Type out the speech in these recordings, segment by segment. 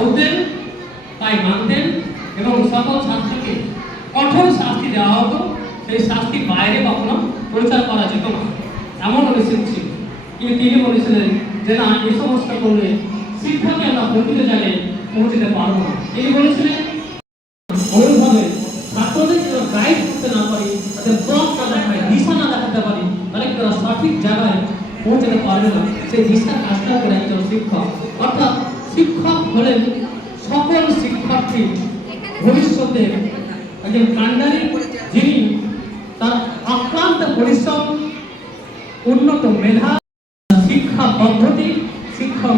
বলতেন তাই মানতেন এবং সকল ছাত্রকে কঠোর শাস্তি দেওয়া হতো, সেই শাস্তির বাইরে কখনো প্রচার করা যেত না, এমন অভিষেক ছিল। কিন্তু তিনি বলেছিলেন যে না, এই সমস্ত করলে শিক্ষাকে আমরা প্রকৃত জায়গায় পৌঁছতে পারবো না। তিনি বলেছিলেন অনুভাবে ছাত্রদের যেন গাইড করতে না পারি, তাদের পথ না দেখায়, দিশা না দেখাতে পারি, তাহলে তারা সঠিক জায়গায় পৌঁছতে পারবে না। সেই দিশা কাজটা করে একজন শিক্ষক, অর্থাৎ শিক্ষক হলেন সকল শিক্ষার্থী ভবিষ্যতে একজন কাণ্ডারি, যিনি তার অক্লান্ত পরিশ্রম, উন্নত মেধা, শিক্ষা পদ্ধতি, শিক্ষা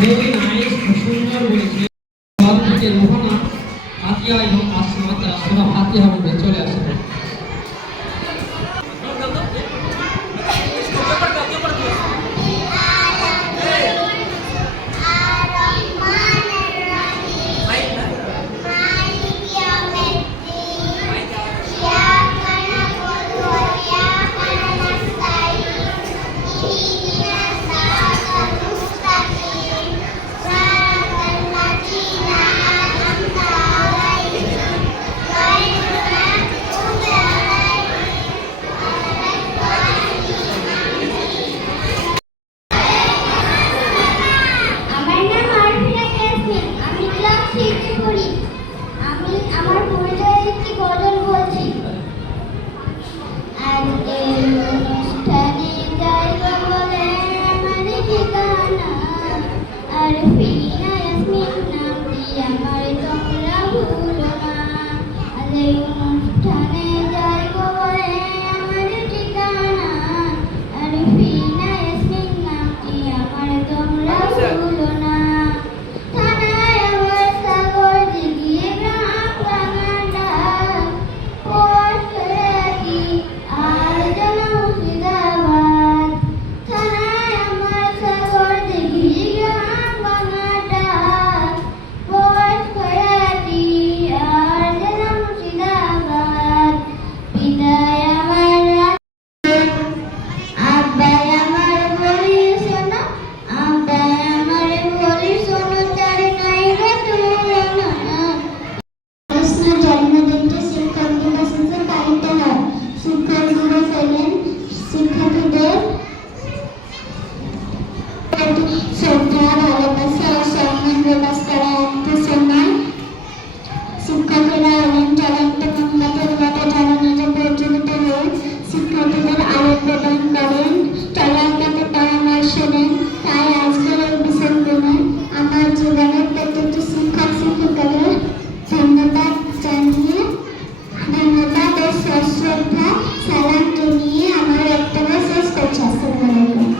very nice, সুন্দর হয়েছে। ঘর থেকে রোহানা হাতিয়া এবং আসমা তারা সোনা হাতিয়া হবে চলে আসবে। শ্রদ্ধা ভালোবাসা ও সম্মান প্রকাশ করা একটা সময় শিক্ষকেরা হলেন জ্বলন্ত মোমবাতির মতো জননীতে প্রজ্বলিত হয়ে শিক্ষার্থীদের আলো প্রদান করেন, চলার পথে পরামর্শ দেন। তাই আজকের এই বিশেষ দিনে আমার জীবনের প্রতিটি শিক্ষক শিক্ষিকাদের ধন্যবাদ জানিয়ে ধন্যবাদ ও সশ্রদ্ধা সালাম জানিয়ে আমার বক্তব্য শেষ করছি। আসসালামু আলাইকুম।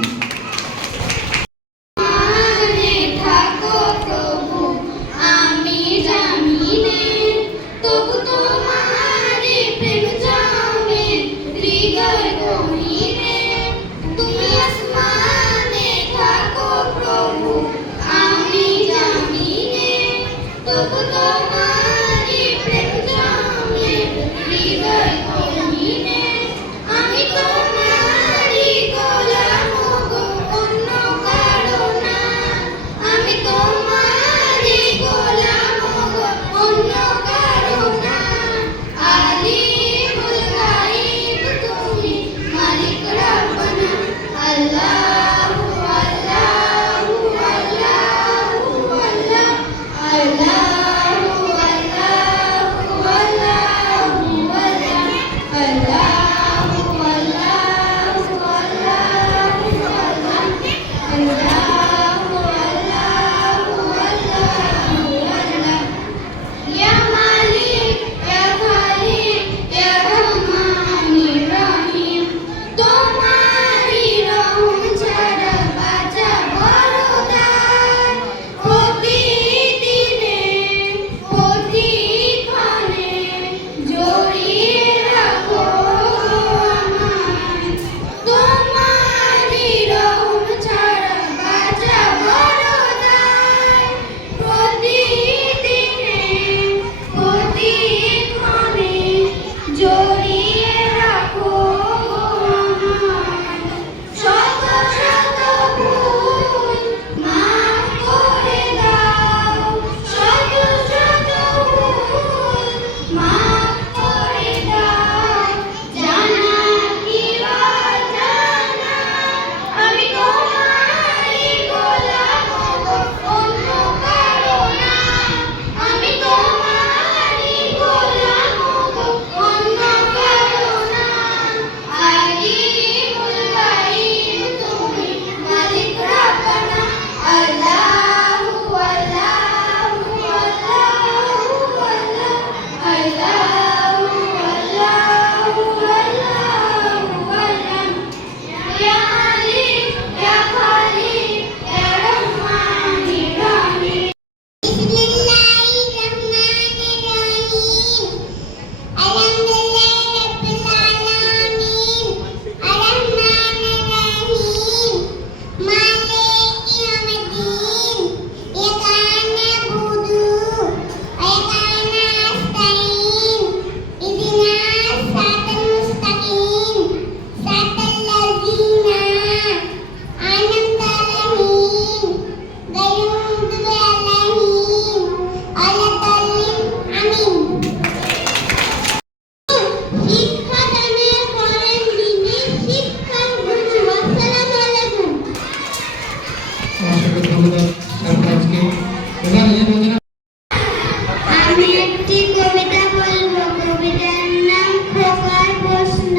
আমি একটি কবিতা বলবো। কবিতার নাম খোকার প্রশ্ন।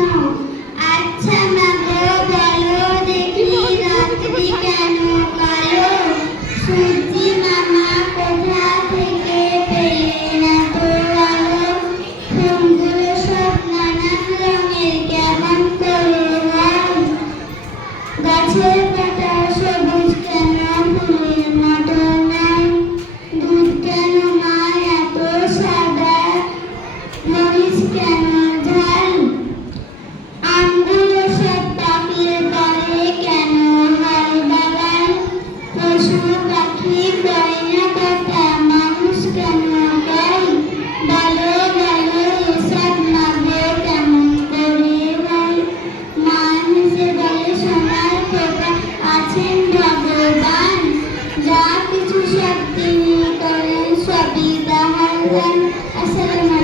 আচ্ছা মাগো বলো দেখি রাত্রি কেন কালো? সূর্যি মামা কোথা থেকে পেলেন এত আলো? ফুলগুলো সব নানান রঙের কেমন করে হয়? গাছের পাতা সবুজ কেন ফুলের মতো নাই? দুধ কেন মা এত সাদা? মরিচ কেন ঝাল? আমগুলো সব পাকলে পরে কেন হাল বাগায়? পশু পাখি কয় না কথা, মানুষ কেন কয়? বলো বলো এসব মাগো কেমন করে হয়? মা হেসে বলে সোনার খোকা আছেন ভগবান, যা কিছু সব তিনি করেন সবই তাহার দান। আসসালামু